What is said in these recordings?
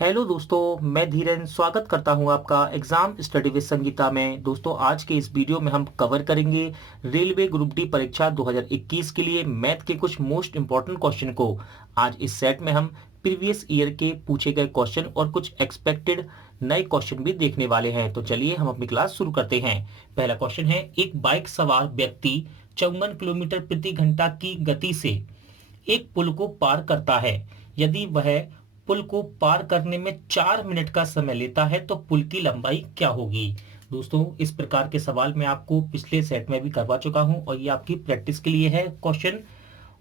Hello दोस्तों, मैं धीरेन स्वागत करता हूं आपका एग्जाम स्टडी विद संगीता में। दोस्तों, आज के इस वीडियो में हम कवर करेंगे रेलवे ग्रुप डी परीक्षा 2021 के लिए मैथ के कुछ मोस्ट इंपॉर्टेंट क्वेश्चन को। आज इस सेट में हम प्रीवियस ईयर के पूछे गए क्वेश्चन और कुछ एक्सपेक्टेड नए क्वेश्चन भी देखने वाले हैं। तो चलिए हम अपनी क्लास शुरू करते हैं। पहला क्वेश्चन है, एक बाइक सवार व्यक्ति 54 किलोमीटर प्रति घंटा की गति से एक पुल को पार करता है। यदि वह पुल को पार करने में 4 मिनट का समय लेता है तो पुल की लंबाई क्या होगी। दोस्तों, इस प्रकार के सवाल मैं आपको पिछले सेट में भी करवा चुका हूं और ये आपकी प्रैक्टिस के लिए है क्वेश्चन,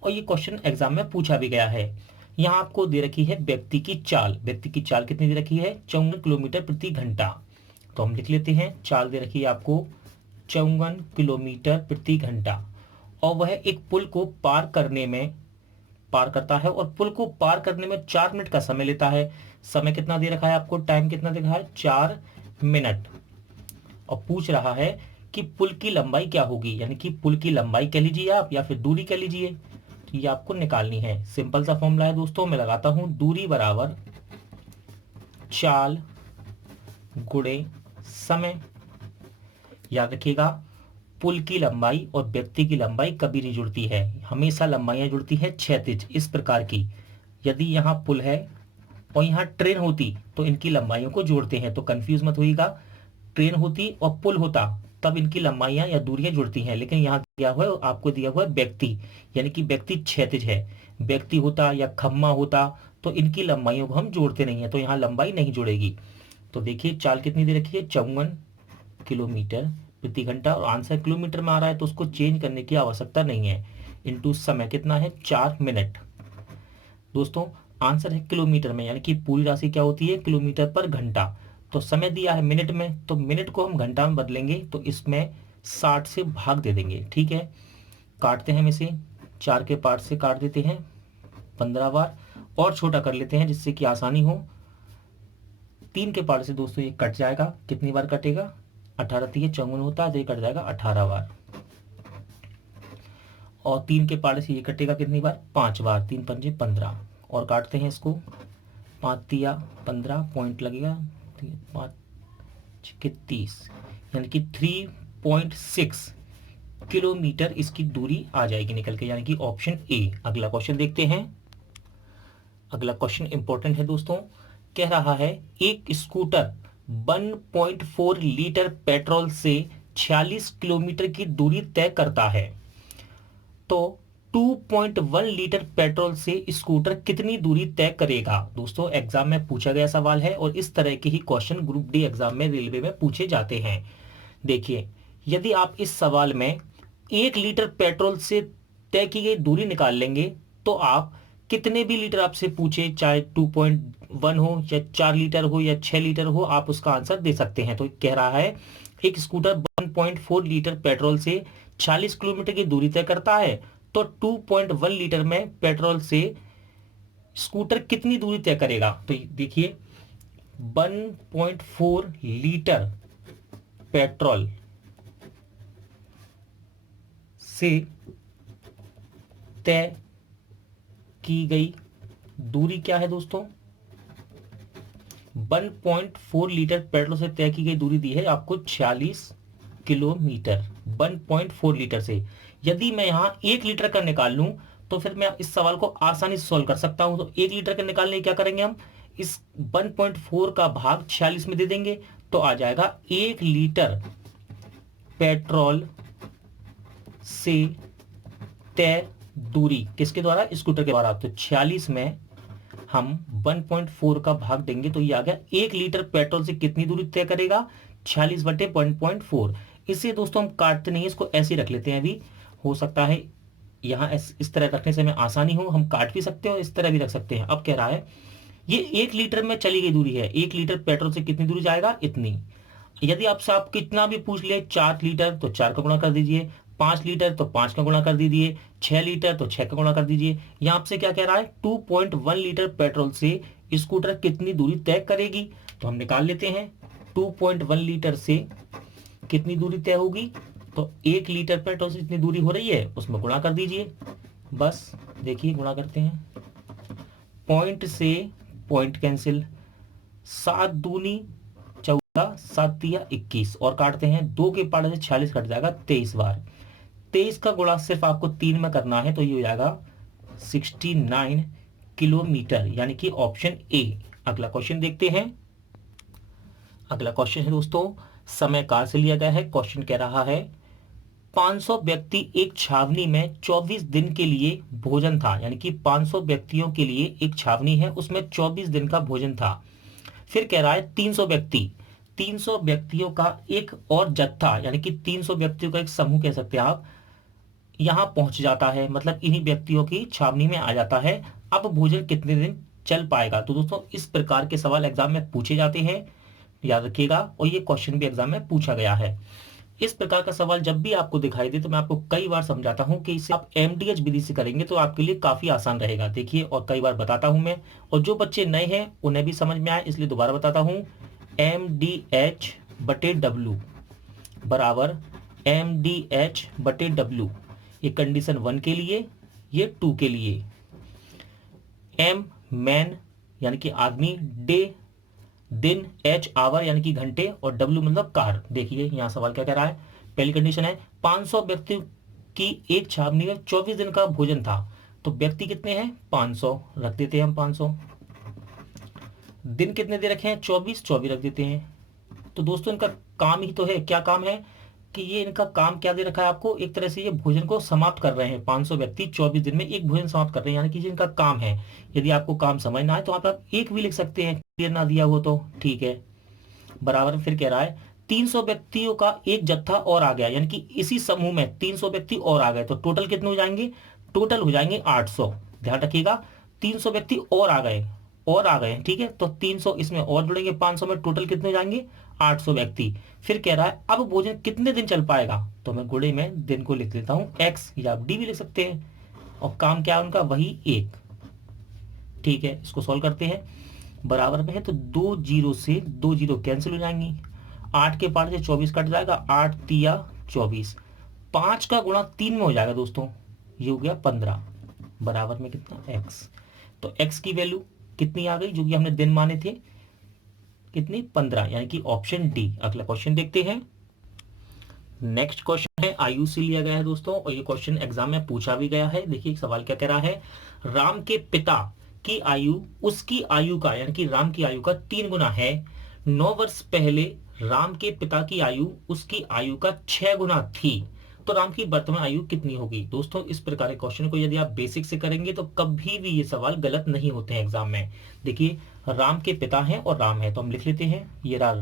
और ये क्वेश्चन एग्जाम में पूछा भी गया है। यहाँ आपको दे रखी है व्यक्ति की चाल। व्यक्ति की चाल कितनी दे रखी है? 54 किलोमीटर प्रति घंटा। तो हम लिख लेते हैं, चाल दे रखी है आपको 54 किलोमीटर प्रति घंटा, और वह एक पुल को पार करता है और पुल को पार करने में 4 मिनट का समय लेता है। समय कितना दे रखा है आपको? टाइम कितना दे रखा है? 4 मिनट। और पूछ रहा है कि पुल की लंबाई क्या होगी, यानी कि पुल की लंबाई कह लीजिए आप या फिर दूरी कह लीजिए, तो ये आपको निकालनी है। सिंपल सा फॉर्मूला है दोस्तों, मैं लगाता हूं, दूरी बराबर चाल गुणे समय। याद रखिएगा, पुल की लंबाई और व्यक्ति की लंबाई कभी नहीं जुड़ती है, हमेशा लंबाइयां जुड़ती है क्षैतिज इस प्रकार की। यदि यहाँ पुल है और यहाँ ट्रेन होती तो इनकी लंबाइयों को जोड़ते हैं, तो कंफ्यूज मत होइएगा। ट्रेन होती और पुल होता तब इनकी लंबाइयां या दूरियां जुड़ती हैं, लेकिन यहाँ दिया हुआ है, आपको दिया हुआ है व्यक्ति, यानी कि व्यक्ति क्षैतिज है। व्यक्ति होता या खम्मा होता तो इनकी लंबाइयों को हम जोड़ते नहीं है, तो यहाँ लंबाई नहीं जुड़ेगी। तो देखिए, चाल कितनी दे रखी है? 54 किलोमीटर प्रति घंटा, और आंसर किलोमीटर में आ रहा है तो उसको चेंज करने की आवश्यकता नहीं है। इनटू समय कितना है? 4 मिनट। दोस्तों, आंसर है किलोमीटर में, यानी कि पूरी राशि क्या होती है? किलोमीटर पर घंटा। तो समय दिया है मिनट में, तो मिनट को हम घंटा में बदलेंगे तो इसमें 60 से भाग दे देंगे। ठीक है, काटते हैं हम इसे, 4 के पार्ट से काट देते हैं 15 बार, और छोटा कर लेते हैं जिससे कि आसानी हो। 3 के पार्ट से दोस्तों ये कट जाएगा, कितनी बार कटेगा? 18 3 54 होता है तो ये कट जाएगा 18 बार, और 3 के पार्ट से ये कटेगा कितनी बार? 5 बार। 3 पंजे 15, और काटते हैं इसको, 5 तिया 15, पॉइंट लगेगा 5 के 30, यानी कि 3.6 किलोमीटर इसकी दूरी आ जाएगी निकल के, यानी कि ऑप्शन ए। अगला क्वेश्चन देखते हैं। अगला क्वेश्चन इंपॉर्टेंट है दोस्तों, कह रहा है एक स्कूटर 1.4 लीटर पेट्रोल से 46 किलोमीटर की दूरी तय करता है, तो 2.1 लीटर पेट्रोल से स्कूटर कितनी दूरी तय करेगा। दोस्तों, एग्जाम में पूछा गया सवाल है और इस तरह के ही क्वेश्चन ग्रुप डी एग्जाम में रेलवे में पूछे जाते हैं। देखिए, यदि आप इस सवाल में 1 लीटर पेट्रोल से तय की गई दूरी निकाल लेंगे तो आप कितने भी लीटर आपसे पूछे, चाहे 2.1 हो या 4 लीटर हो या 6 लीटर हो, आप उसका आंसर दे सकते हैं। तो कह रहा है एक स्कूटर 1.4 लीटर पेट्रोल से 40 किलोमीटर की दूरी तय करता है, तो 2.1 लीटर में पेट्रोल से स्कूटर कितनी दूरी तय करेगा। तो देखिए, 1.4 लीटर पेट्रोल से तय की गई दूरी क्या है दोस्तों? 1.4 लीटर पेट्रोल से तय की गई दूरी दी है आपको 46 किलोमीटर 1.4 लीटर से। यदि मैं यहां 1 लीटर का निकाल लूं तो फिर मैं इस सवाल को आसानी से सॉल्व कर सकता हूं। तो 1 लीटर का निकालने क्या करेंगे हम? इस 1.4 का भाग 46 में दे देंगे तो आ जाएगा 1 लीटर पेट्रोल से तय दूरी किसके द्वारा? स्कूटर के द्वारा। तो 46 में हम 1.4 का भाग देंगे तो ये आ गया 1 लीटर पेट्रोल से कितनी दूरी तय करेगा? 46 बटे 1.4। इसे दोस्तों हम काटते नहीं, इसको ऐसे ही रख लेते हैं। अभी हो सकता है यहाँ इस तरह रखने से हमें आसानी हो, हम काट भी सकते हैं और इस तरह भी रख सकते हैं। अब कह रहा है ये 1 लीटर में चली गई दूरी है, 1 लीटर पेट्रोल से कितनी दूरी जाएगा? इतनी। यदि आपसे आप कितना भी पूछ ले, 4 लीटर तो 4 का गुणा कर दीजिए, 5 लीटर तो 5 का गुणा कर दीजिए, 6 लीटर तो 6 का गुणा कर दीजिए। यहाँ आपसे क्या कह रहा है? 2.1 लीटर पेट्रोल से स्कूटर कितनी दूरी तय करेगी, तो हम निकाल लेते हैं। 2.1 लीटर से कितनी दूरी तय होगी, तो 1 लीटर पेट्रोल से जितनी दूरी हो रही है उसमें गुणा कर दीजिए। बस देखिए, गुणा करते हैं, पॉइंट से पॉइंट कैंसिल, 7 दूनी 14, 7 तिया 21 और काटते हैं 2 के पाड़े से 46 कट जाएगा 23 बार। 23 का गुणा सिर्फ आपको 3 में करना है तो ये हो जाएगा 69 किलोमीटर, यानी कि ऑप्शन ए। अगला क्वेश्चन देखते हैं। अगला क्वेश्चन है दोस्तों, समय काल से लिया गया है। क्वेश्चन कह रहा है 500 व्यक्ति एक छावनी में 24 दिन के लिए भोजन था, यानी कि 500 व्यक्तियों के लिए एक छावनी है, उसमें 24 दिन का भोजन था। फिर कह रहा है 300 व्यक्तियों का एक और जत्था, यानी कि 300 व्यक्तियों का एक समूह कह सकते हैं आप, यहां पहुंच जाता है, मतलब इन्हीं व्यक्तियों की छावनी में आ जाता है। अब भोजन कितने दिन चल पाएगा? तो दोस्तों इस प्रकार के सवाल एग्जाम में पूछे जाते हैं, याद रखिएगा। और ये क्वेश्चन भी एग्जाम में पूछा गया है। इस प्रकार का सवाल जब भी आपको दिखाई दे तो मैं आपको कई बार समझाता हूं कि इसे आप एमडीएच विधि से करेंगे तो आपके लिए काफी आसान रहेगा। देखिए, और कई बार बताता हूं मैं, और जो बच्चे नए हैं उन्हें भी समझ में आए इसलिए दोबारा बताता हूं। MDH/W बराबर MDH/W, ये कंडीशन 1 के लिए, ये 2 के लिए। M मैन यानी कि आदमी, डे दिन, H आवर यानी कि घंटे, और W मतलब कार। देखिए यहां सवाल क्या कह रहा है। पहली कंडीशन है 500 व्यक्ति की एक छावनी में 24 दिन का भोजन था, तो व्यक्ति कितने हैं? 500 रख देते हैं हम 500। दिन कितने दे रखे हैं? 24 रख देते हैं। तो दोस्तों इनका काम ही तो है, क्या काम है कि ये इनका काम क्या दे रखा है आपको, एक तरह से ये भोजन को समाप्त कर रहे हैं। 500 व्यक्ति 24 दिन में एक भोजन समाप्त कर रहे हैं, यानी कि इनका काम है। यदि आपको काम समझना है तो आप एक भी लिख सकते हैं, क्लियर ना दिया हो तो ठीक है। बराबर फिर कह रहा है 300 व्यक्तियों का एक जत्था और आ गया, यानी कि इसी समूह में 300 व्यक्ति और आ गए, तो टोटल कितने हो जाएंगे? टोटल हो जाएंगे 800। ध्यान रखिएगा, 300 व्यक्ति और आ गए, ठीक है। तो 300 इसमें और जुड़ेंगे 500 में, टोटल कितने हो जाएंगे? 800 व्यक्ति। फिर कह रहा है अब भोजन कितने दिन चल पाएगा, तो मैं गुणे में दिन को लिख लेता हूं x, या आप डी भी लिख सकते हैं। और काम क्या है उनका? वही 1, ठीक है। इसको सॉल्व करते हैं, बराबर में है तो 2 जीरो से 2 जीरो कैंसिल हो जाएंगी, 8 के पार से 24 कट जाएगा, 8 तिया 24, 5 का गुणा 3 में हो जाएगा दोस्तों, ये हो गया 15, बराबर में कितना? x। तो x की वैल्यू कितनी आ गई, जो कि हमने दिन माने थे, कितनी? 15, यानी कि ऑप्शन डी। अगला क्वेश्चन देखते हैं। नेक्स्ट क्वेश्चन है आयु से लिया गया है दोस्तों, और ये क्वेश्चन एग्जाम में पूछा भी गया है। देखिए सवाल क्या कह रहा है, राम के पिता की आयु उसकी आयु का, यानी कि राम की आयु का 3 गुना है। 9 वर्ष पहले राम के पिता की आयु उसकी आयु का 6 गुना थी, तो राम की वर्तमान आयु कितनी होगी? दोस्तों इस प्रकार के क्वेश्चन को यदि आप बेसिक से करेंगे तो कभी भी ये सवाल गलत नहीं होते हैं एग्जाम में। देखिए राम के पिता हैं और राम है, तो हम लिख लेते हैं, ये रहा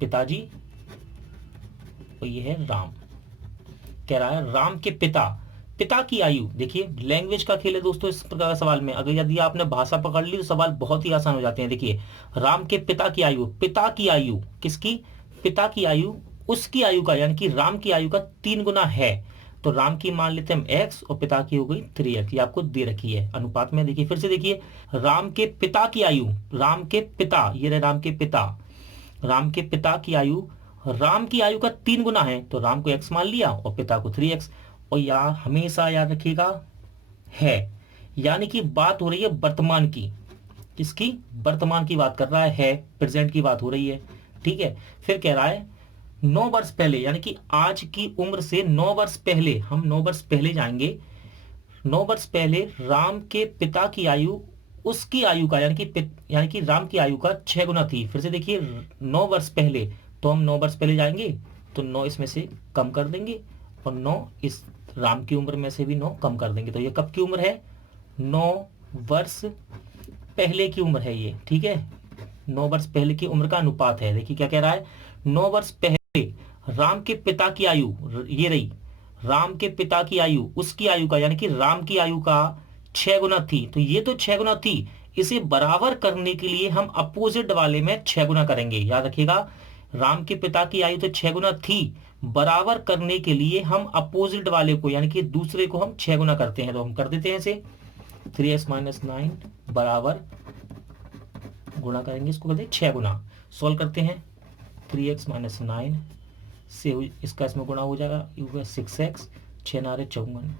पिताजी और ये है राम। कह रहा है राम के पिता की आयु। देखिए लैंग्वेज का खेल है दोस्तों इस प्रकार का सवाल में, अगर यदि आपने भाषा पकड़ ली तो सवाल बहुत ही आसान हो जाते हैं। देखिए राम के पिता की आयु, पिता की आयु किसकी? पिता की आयु उसकी आयु का, यानी कि राम की आयु का 3 गुना है, तो राम की मान लेते हैं हम x और पिता की हो गई 3x, ये आपको दे रखी है अनुपात में। देखिए फिर से देखिए, राम के पिता की आयु, राम के पिता, ये रहे राम के पिता, राम के पिता की आयु राम की आयु का 3 गुना है, तो राम को x मान लिया और पिता को 3x। और यार हमेशा याद रखिएगा है, यानी कि बात हो रही है वर्तमान की, किसकी? वर्तमान की बात कर रहा है, प्रेजेंट की बात हो रही है, ठीक है। फिर कह रहा है 9 वर्ष पहले, यानी कि आज की उम्र से 9 वर्ष पहले, हम 9 वर्ष पहले जाएंगे। 9 वर्ष पहले राम के पिता की आयु उसकी आयु का, यानी कि राम की आयु का 6 गुना थी। फिर से देखिए 9 वर्ष पहले, तो हम 9 वर्ष पहले जाएंगे तो 9 इसमें से कम कर देंगे और 9 इस राम की उम्र में से भी 9 कम कर देंगे, तो ये कब की उम्र है? 9 वर्ष पहले की उम्र है ये, ठीक है। 9 वर्ष पहले की उम्र का अनुपात है। देखिए क्या कह रहा है, 9 वर्ष पहले राम के पिता की आयु, ये रही राम के पिता की आयु उसकी आयु का, यानी कि राम की आयु का 6 गुना थी, तो ये तो 6 गुना थी, इसे बराबर करने के लिए हम अपोजिट वाले में 6 गुना करेंगे। याद रखिएगा, राम के पिता की आयु तो 6 गुना थी, बराबर करने के लिए हम अपोजिट वाले को, यानी कि दूसरे को हम 6 गुना करते हैं, तो हम कर देते हैं इसे 3x - 9 बराबर, गुणा करेंगे इसको, करते 6 गुना। सोल्व करते हैं, 3x - 9 से इसका इसमें गुणा हो जाएगा, 6x, 6 नारे 54।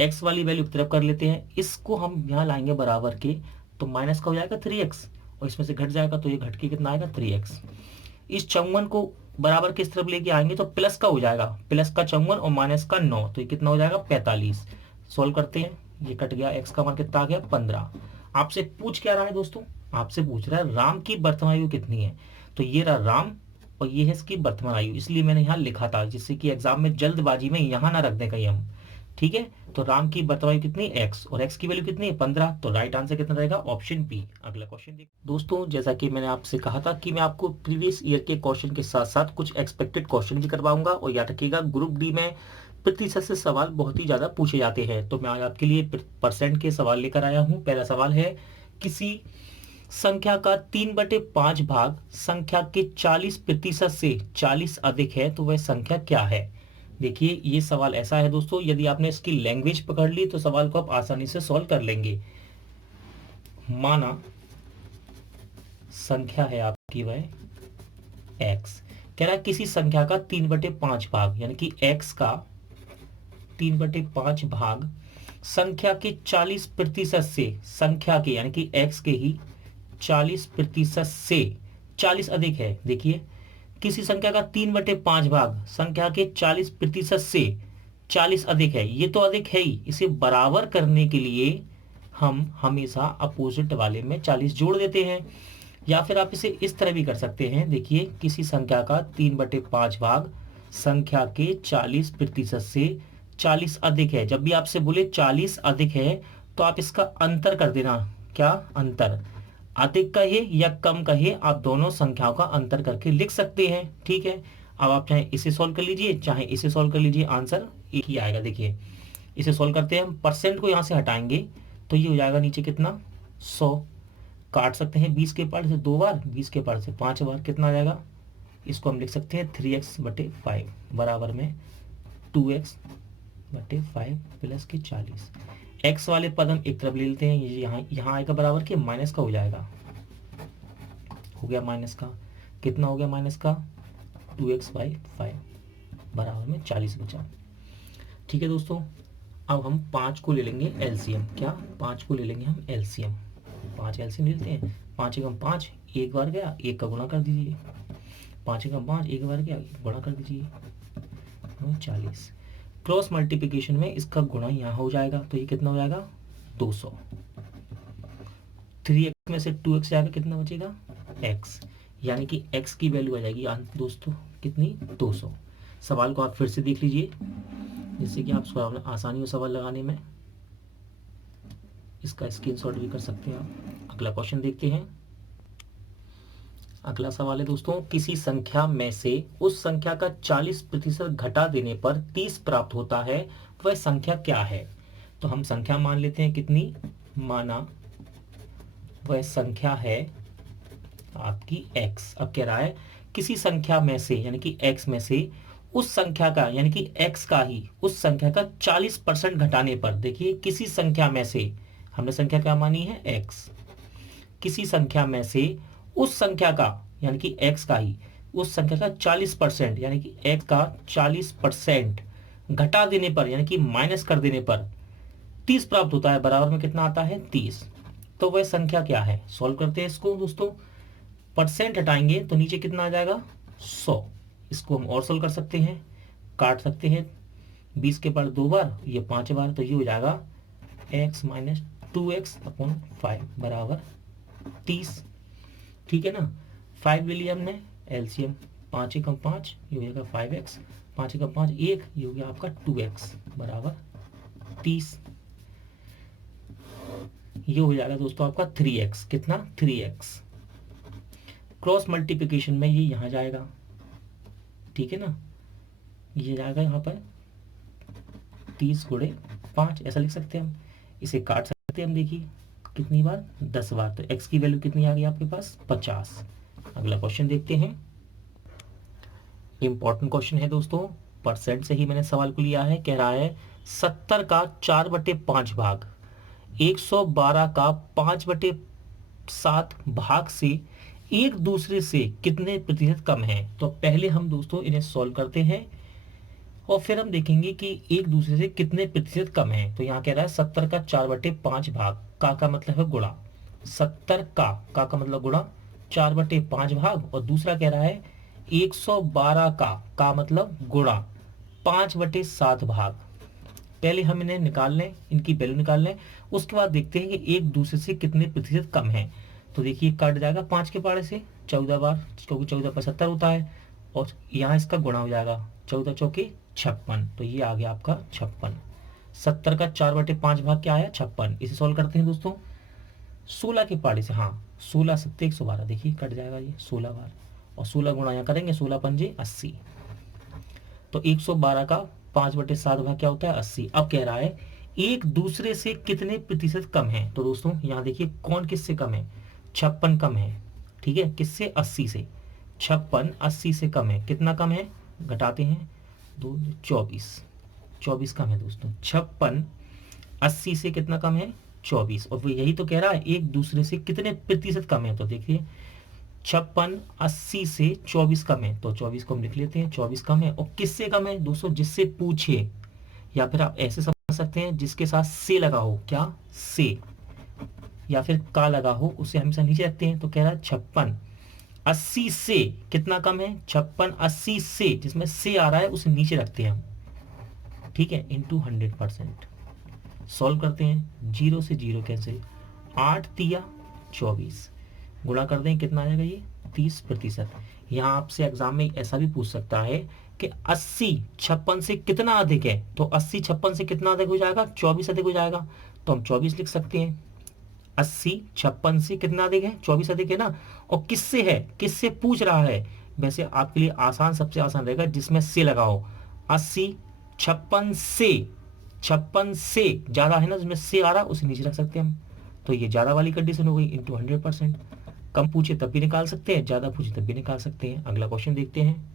x वाली वैल्यू की तरफ कर लेते हैं, इसको हम यहाँ लाएंगे बराबर के, तो माइनस का हो जाएगा 3x और इसमें से घट जाएगा तो ये घट के कितना आएगा 3x। इस 54 को बराबर किस तरफ लेके आएंगे तो प्लस का हो जाएगा, प्लस का 54 और माइनस का 9, तो ये कितना हो जाएगा 45। सोल्व करते हैं, ये कट गया, x का मान कितना आ गया 15। आपसे पूछ क्या रहा है दोस्तों, आपसे पूछ रहा है राम की वर्तमान आयु कितनी है। तो ये रहा राम और ये है इसकी वर्तमान आयु, इसलिए मैंने यहाँ लिखा था जिससे कि एग्जाम में जल्दबाजी में यहाँ ना रख दें कहीं हम। ठीक है, तो राम की वर्तमान आयु कितनी x और x की वैल्यू कितनी है 15, तो राइट आंसर कितना रहेगा ऑप्शन बी। अगला क्वेश्चन देखिए दोस्तों, जैसा कि मैंने आपसे कहा था कि मैं आपको प्रीवियस ईयर के क्वेश्चन के साथ साथ कुछ एक्सपेक्टेड क्वेश्चन भी करवाऊंगा। और याद रखिएगा ग्रुप डी में प्रतिशत से सवाल बहुत ही ज्यादा पूछे जाते हैं, तो मैं आज आपके लिए परसेंट के सवाल लेकर आया हूँ। पहला सवाल है, किसी संख्या का 3/5 भाग संख्या के 40% से 40 अधिक है तो वह संख्या क्या है। देखिए ये सवाल ऐसा है दोस्तों, यदि आपने इसकी लैंग्वेज पकड़ ली तो सवाल को आप आसानी से सॉल्व कर लेंगे। माना संख्या है आपकी वह x, कह रहा है किसी संख्या का 3/5 भाग यानी कि x का 3/5 भाग संख्या के 40% से, संख्या के यानी कि x के ही 40% से 40 अधिक है। देखिए किसी संख्या का 3/5 भाग संख्या के 40% से 40 अधिक है, ये तो अधिक है ही, इसे बराबर करने के लिए हम हमेशा अपोजिट वाले में 40 जोड़ देते हैं। या फिर आप इसे इस तरह भी कर सकते हैं, देखिए किसी संख्या का 3/5 भाग संख्या के 40% से 40 अधिक है। जब भी आपसे बोले 40 अधिक है तो आप इसका अंतर कर देना, क्या अंतर, अधिक कहिए या कम कहिए, आप दोनों संख्याओं का अंतर करके लिख सकते हैं। ठीक है, अब आप चाहे इसे सॉल्व कर लीजिए चाहे इसे सॉल्व कर लीजिए, आंसर एक ही आएगा। देखिए इसे सॉल्व करते हैं हम, परसेंट को यहाँ से हटाएंगे तो ये हो जाएगा नीचे कितना 100, काट सकते हैं 20 के पार्ट से 2 बार, 20 के पार्ट से 5 बार, कितना आ जाएगा, इसको हम लिख सकते हैं 3x/5 बराबर में 2x/5 प्लस के 40। x वाले पद हम एक तरफ ले लेते हैं, ये यहाँ आएगा बराबर के माइनस का हो जाएगा, हो गया माइनस का, कितना हो गया माइनस का 2x/5 बराबर में 40 बचा। ठीक है दोस्तों, अब हम 5 को ले लेंगे एलसीएम, क्या 5 को ले लेंगे हम एलसीएम, 5 एलसीएम लेते हैं, 5 एकम 5 एक बार गया, एक का गुणा कर दीजिए, 5 एकम 5 एक बार गया, गुणा कर दीजिए 40। क्रॉस मल्टीप्लिकेशन में इसका गुणा यहाँ हो जाएगा तो ये कितना हो जाएगा 200। 3x में से 2x जाएगा, कितना बचेगा x, यानी कि x की वैल्यू आ जाएगी दोस्तों कितनी 200। सवाल को आप फिर से देख लीजिए जिससे कि आप आसानी हो सवाल लगाने में, इसका स्क्रीनशॉट भी कर सकते हैं आप। अगला क्वेश्चन देखते हैं। अगला सवाल है दोस्तों, किसी संख्या में से उस संख्या का 40% घटा देने पर 30 प्राप्त होता है, वह संख्या क्या है। तो हम संख्या मान लेते हैं कितनी, माना वह संख्या है आपकी x। अब कह रहा है किसी संख्या में से यानी कि x में से उस संख्या का यानी कि x का ही उस संख्या का 40% घटाने पर, देखिए किसी संख्या में से, हमने संख्या क्या मानी है x, किसी संख्या में से उस संख्या का यानी कि x का ही उस संख्या का 40% यानी कि x का 40% घटा देने पर यानी कि माइनस कर देने पर 30 प्राप्त होता है, बराबर में कितना आता है 30। तो वह संख्या क्या है, सॉल्व करते हैं इसको दोस्तों। परसेंट हटाएंगे तो नीचे कितना आ जाएगा 100, इसको हम और सॉल्व कर सकते हैं, काट सकते हैं 20 के पार 2 बार, ये 5 बार, तो ये हो जाएगा x - 2x/5 बराबर 30। ठीक है ना, 5 ले लिया हमने एलसीएम, 5 एकम 5 ये हो जाएगा 5x, 5 एकम 5 1, ये हो गया आपका 2x बराबर 30। ये हो जाएगा दोस्तों आपका 3x, कितना 3x। क्रॉस मल्टीप्लिकेशन में ये यहाँ जाएगा, ठीक है ना, ये जाएगा यहाँ पर 30 × 5 ऐसा लिख सकते हैं हम, इसे काट सकते हैं हम, देखिए कितनी बार 10 बार, तो x की वैल्यू कितनी आ गई आपके पास 50। अगला क्वेश्चन देखते हैं, इंपॉर्टेंट क्वेश्चन है दोस्तों, परसेंट से ही मैंने सवाल को लिया है। कह रहा है 70 का 4/5 भाग 112 का 5/7 भाग से एक दूसरे से कितने प्रतिशत कम है। तो पहले हम दोस्तों इन्हें सॉल्व करते हैं और फिर हम देखेंगे कि एक दूसरे से कितने प्रतिशत कम है। तो यहाँ कह रहा है 70 का 4/5 भाग, का मतलब है गुणा, 70 का मतलब गुणा 4/5 भाग, और दूसरा कह रहा है 112 का मतलब गुणा 5/7 भाग। पहले हम इन्हें निकाल लें, इनकी वैल्यू निकाल लें, उसके बाद देखते हैं कि एक दूसरे से कितने प्रतिशत कम है। तो देखिए काट जाएगा 5 के पाड़े से 14 बार, क्योंकि 14/70 होता है, और यहाँ इसका गुणा हो जाएगा 14 चौके 56, तो ये आ गया आपका 56। 70 का 4/5 भाग क्या आया 56। इसे सॉल्व करते हैं दोस्तों 16 के पाड़े से, हाँ 16 7 112, देखिए कट जाएगा ये 16 बार, और 16 गुणा यहाँ करेंगे 16 पंजे 80, तो 112 का 5/7 भाग क्या होता है 80। अब कह रहा है एक दूसरे से कितने प्रतिशत कम है, तो दोस्तों यहाँ देखिए कौन किससे कम है, 56 कम है, ठीक है, किससे 80 से, 56 80 से कम है, कितना कम है घटाते हैं 2 24 कम है दोस्तों, 56 80 से कितना कम है 24, और वो यही तो कह रहा है एक दूसरे से कितने प्रतिशत कम है, तो देखिए 56 80 से 24 कम है, तो 24 को हम लिख लेते हैं, 24 कम है, और किससे कम है दोस्तों, जिससे पूछे, या फिर आप ऐसे समझ सकते हैं जिसके साथ से लगा हो, क्या से, या फिर का लगा हो, उसे हमेशा नीचे रखते हैं, तो कह रहा है 56 80 से कितना कम है, 56 80 से, जिसमें से आ रहा है उसे नीचे रखते हैं हम, ठीक है, इंटू 100%। सॉल्व करते हैं, 0 से 0 कैंसिल, 8 तिया 24, गुणा कर दें कितना आ जाएगा ये 30%। यहाँ आपसे एग्जाम में ऐसा भी पूछ सकता है कि 80 56 से कितना अधिक है, तो 80 56 से कितना अधिक हो जाएगा 24 अधिक हो जाएगा, तो हम 24 लिख सकते हैं। 80 56 से कितना अधिक है 24 अधिक है ना, और किससे है, किससे पूछ रहा है, वैसे आपके लिए आसान सबसे आसान रहेगा जिसमें से लगा हो, 80 56 से ज्यादा है ना, जिसमें से आ रहा उसे नीचे रख सकते हैं हम, तो ये ज्यादा वाली कंडीशन हो गई, इंटू 100%। कम पूछे तब भी निकाल सकते हैं, ज्यादा पूछे तब भी निकाल सकते हैं। अगला क्वेश्चन देखते हैं,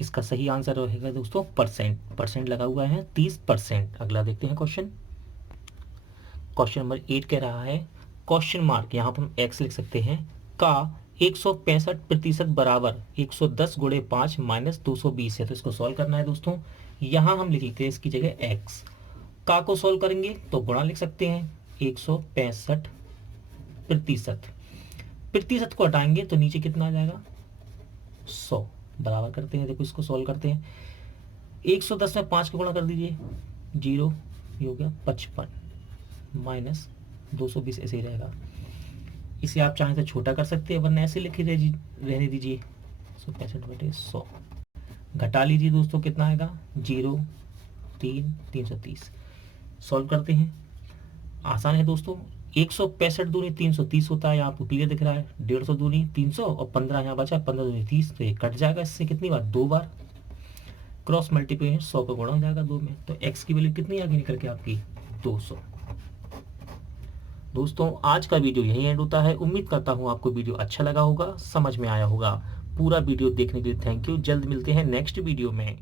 इसका सही आंसर रहेगा दोस्तों परसेंट लगा हुआ है 30%। अगला देखते हैं क्वेश्चन नंबर 8 कह रहा है क्वेश्चन मार्क, यहाँ पर हम एक्स लिख सकते हैं, का 165% बराबर 110 गुणे 5 माइनस 220 है, तो इसको सॉल्व करना है दोस्तों। यहाँ हम लिख लेते हैं इसकी जगह एक्स, का को सॉल्व करेंगे तो गुणा लिख सकते हैं 165%, को हटाएंगे तो नीचे कितना आ जाएगा 100, बराबर करते हैं, देखो इसको सॉल्व करते हैं, 110 में 5 को गुणा कर दीजिए 0, ये हो गया 55 माइनस 220 ऐसे ही रहेगा। इसे आप चाहें तो छोटा कर सकते हैं, वरना ऐसे लिखे रहने दीजिए 165/100, घटा लीजिए दोस्तों कितना आएगा 0 3 330। सॉल्व करते हैं, आसान है दोस्तों, 165 दूनी 330 होता है, आपको क्लियर दिख रहा है, 150 दूनी 300 और 15 यहाँ बचा, 15 दूनी 30, तो ये कट जाएगा इससे कितनी बार 2 बार, क्रॉस मल्टीप्लिकेशन 100 का गुणा हो जाएगा 2 में, तो x की वैल्यू कितनी आगे निकल के आपकी 200। दोस्तों आज का वीडियो यहीं एंड होता है, उम्मीद करता हूँ आपको वीडियो अच्छा लगा होगा, समझ में आया होगा। पूरा वीडियो देखने के लिए थैंक यू, जल्द मिलते हैं नेक्स्ट वीडियो में।